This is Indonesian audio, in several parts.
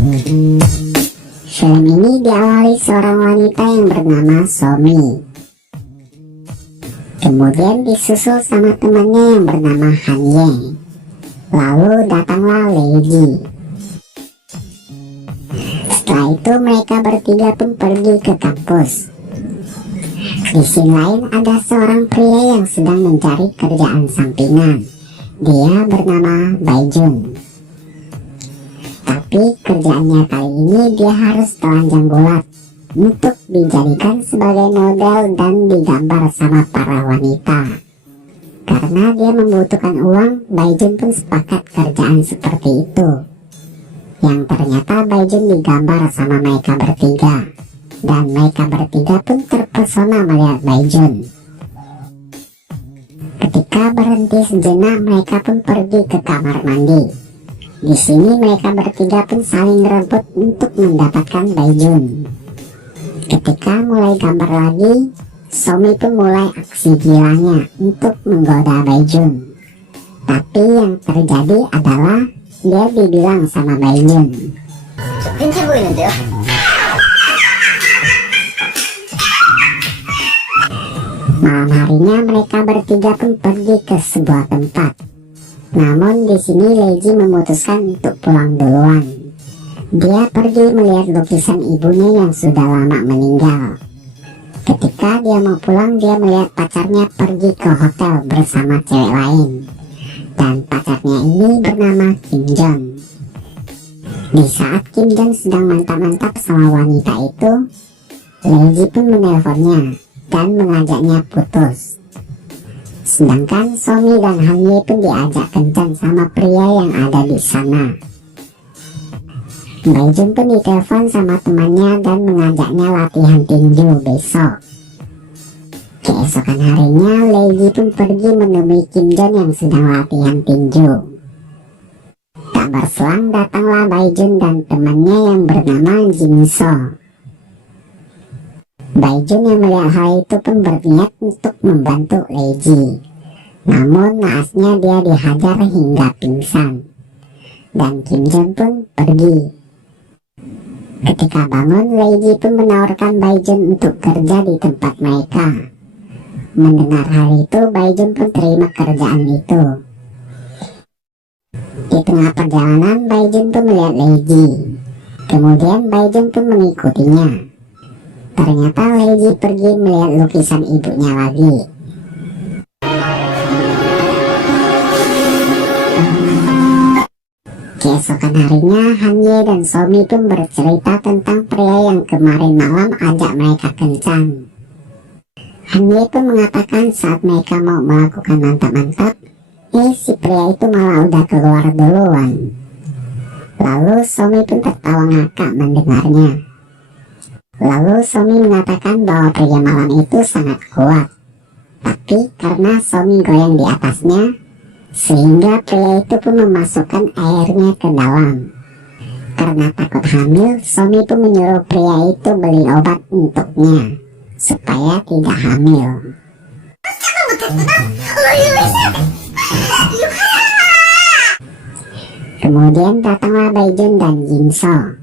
Film ini diawali seorang wanita yang bernama Somi. Kemudian disusul sama temannya yang bernama Hanye. Lalu datanglah Leiji. Setelah itu mereka bertiga pun pergi ke kampus. Di sisi lain ada seorang pria yang sedang mencari kerjaan sampingan. Dia bernama Baijun. Tapi kerjaannya kali ini dia harus telanjang bulat untuk dijadikan sebagai model dan digambar sama para wanita. Karena dia membutuhkan uang, Baijun pun sepakat kerjaan seperti itu. Yang ternyata Baijun digambar sama mereka bertiga. Dan mereka bertiga pun terpesona melihat Baijun. Ketika berhenti sejenak, mereka pun pergi ke kamar mandi. Di sini mereka bertiga pun saling rebut untuk mendapatkan Baijun. Ketika mulai gambar lagi, Somi pun mulai aksi gilanya untuk menggoda Baijun. Tapi yang terjadi adalah dia dibilang sama Baijun, malam harinya mereka bertiga pun pergi ke sebuah tempat. Namun di sini Leiji memutuskan untuk pulang duluan. Dia pergi melihat lukisan ibunya yang sudah lama meninggal. Ketika dia mau pulang, dia melihat pacarnya pergi ke hotel bersama cewek lain. Dan pacarnya ini bernama Kim Jong. Di saat Kim Jong sedang mantap-mantap sama wanita itu, Leiji pun menelponnya dan mengajaknya putus. Sedangkan Somi dan Hanye pun diajak kencan sama pria yang ada di sana. Baijun pun ditelepon sama temannya dan mengajaknya latihan tinju besok. Keesokan harinya, Leiji pun pergi menemui Kim Jong yang sedang latihan tinju. Tak berselang datanglah Baijun dan temannya yang bernama Jinso. Baijun yang melihat hal itu pun berniat untuk membantu Leiji. Namun naasnya dia dihajar hingga pingsan. Dan Kim Jong pun pergi. Ketika bangun, Leiji pun menawarkan Baijun untuk kerja di tempat mereka. Mendengar hal itu, Baijun pun terima kerjaan itu. Di tengah perjalanan, Baijun pun melihat Leiji. Kemudian Baijun pun mengikutinya. Ternyata Leiji pergi melihat lukisan ibunya lagi. Keesokan harinya, Hanye dan Somi pun bercerita tentang pria yang kemarin malam ajak mereka kencan. Hanye pun mengatakan saat mereka mau melakukan mantap-mantap, si pria itu malah udah keluar duluan. Lalu Somi pun tertawa ngakak mendengarnya. Lalu Somi mengatakan bahwa pria malam itu sangat kuat. Tapi karena Somi goyang di atasnya, sehingga pria itu pun memasukkan airnya ke dalam. Karena takut hamil, Somi pun menyuruh pria itu beli obat untuknya supaya tidak hamil. Kemudian datanglah Baijun dan Jinso,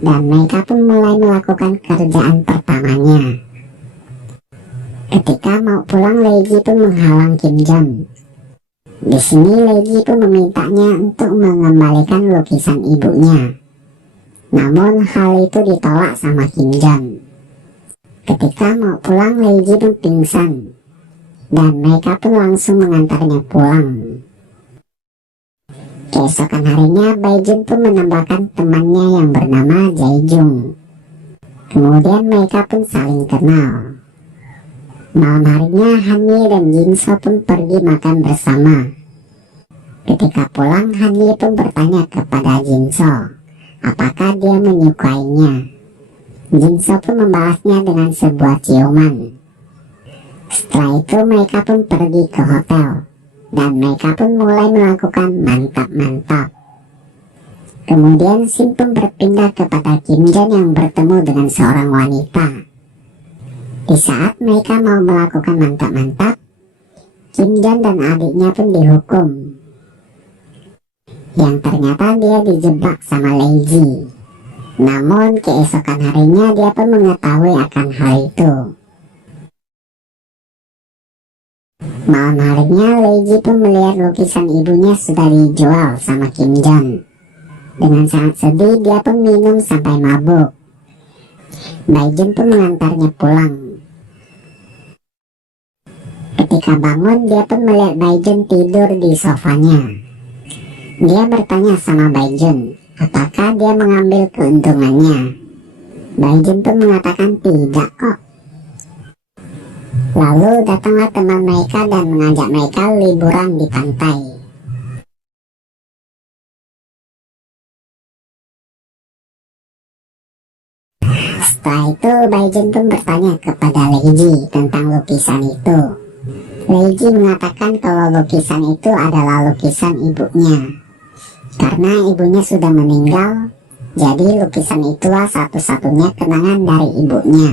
dan mereka pun mulai melakukan kerjaan pertamanya. Ketika mau pulang, Leiji pun menghalang Kim Jong. Di sini Leiji pun memintanya untuk mengembalikan lukisan ibunya. Namun hal itu ditolak sama Kim Jong. Ketika mau pulang, Leiji pun pingsan. Dan mereka pun langsung mengantarnya pulang. Keesokan harinya, Baijun pun menambahkan temannya yang bernama Jaejung. Kemudian mereka pun saling kenal. Malam harinya, Hanye dan Jinso pun pergi makan bersama. Ketika pulang, Hanye pun bertanya kepada Jinso apakah dia menyukainya. Jinso pun membalasnya dengan sebuah ciuman. Setelah itu mereka pun pergi ke hotel. Dan mereka pun mulai melakukan mantap-mantap. Kemudian Shin pun berpindah kepada Kim Jong yang bertemu dengan seorang wanita. Di saat mereka mau melakukan mantap-mantap, Kim Jong dan adiknya pun dihukum. Yang ternyata dia dijebak sama Leiji. Namun keesokan harinya dia pun mengetahui akan hal itu. Malam harinya Leiji pun melihat lukisan ibunya sudah dijual sama Kim Jong. Dengan sangat sedih dia pun minum sampai mabuk. Baijun pun mengantarnya pulang. Ketika bangun dia pun melihat Baijun tidur di sofanya. Dia bertanya sama Baijun apakah dia mengambil keuntungannya. Baijun pun mengatakan tidak kok. Lalu datanglah teman mereka dan mengajak mereka liburan di pantai. Setelah itu Baijun pun bertanya kepada Leiji tentang lukisan itu. Leiji mengatakan kalau lukisan itu adalah lukisan ibunya. Karena ibunya sudah meninggal, jadi lukisan itulah satu-satunya kenangan dari ibunya.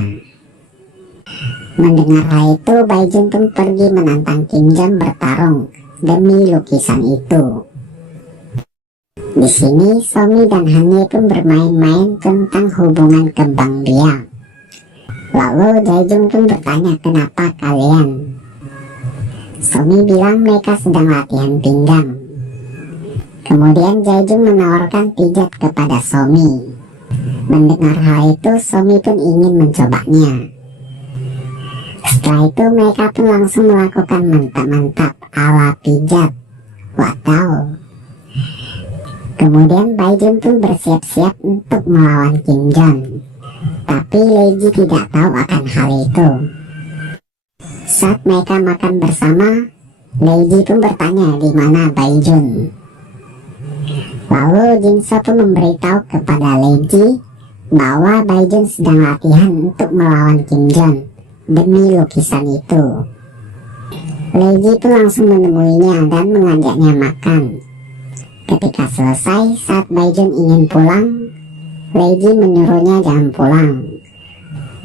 Mendengar hal itu, Baijun pun pergi menantang Kim Jong bertarung demi lukisan itu. Di sini, Somi dan Hanye pun bermain-main tentang hubungan kembang biak. Lalu Jaejung pun bertanya kenapa kalian. Somi bilang mereka sedang latihan pinggang. Kemudian Jaejung menawarkan pijat kepada Somi. Mendengar hal itu, Somi pun ingin mencobanya. Setelah itu mereka pun langsung melakukan mantap-mantap ala pijat. Wadaw. Kemudian Baijun pun bersiap-siap untuk melawan Kim Jong. Tapi Leiji tidak tahu akan hal itu. Saat mereka makan bersama, Leiji pun bertanya di mana Baijun. Lalu Jinso pun memberitahu kepada Leiji bahwa Baijun sedang latihan untuk melawan Kim Jong demi lukisan itu. Leiji pun langsung menemuinya dan mengajaknya makan. Ketika selesai, saat Baijun ingin pulang, Leiji menyuruhnya jangan pulang.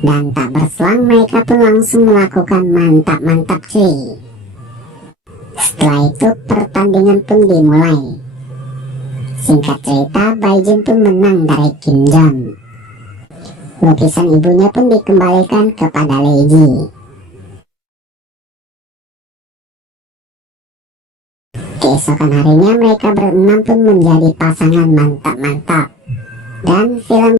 Dan tak berselang mereka pun langsung melakukan mantap-mantap cuy. Setelah itu pertandingan pun dimulai. Singkat cerita, Baijun pun menang dari Kim Jong. Lukisan ibunya pun dikembalikan kepada Leiji. Keesokan harinya mereka berenam pun menjadi pasangan mantap-mantap. Dan film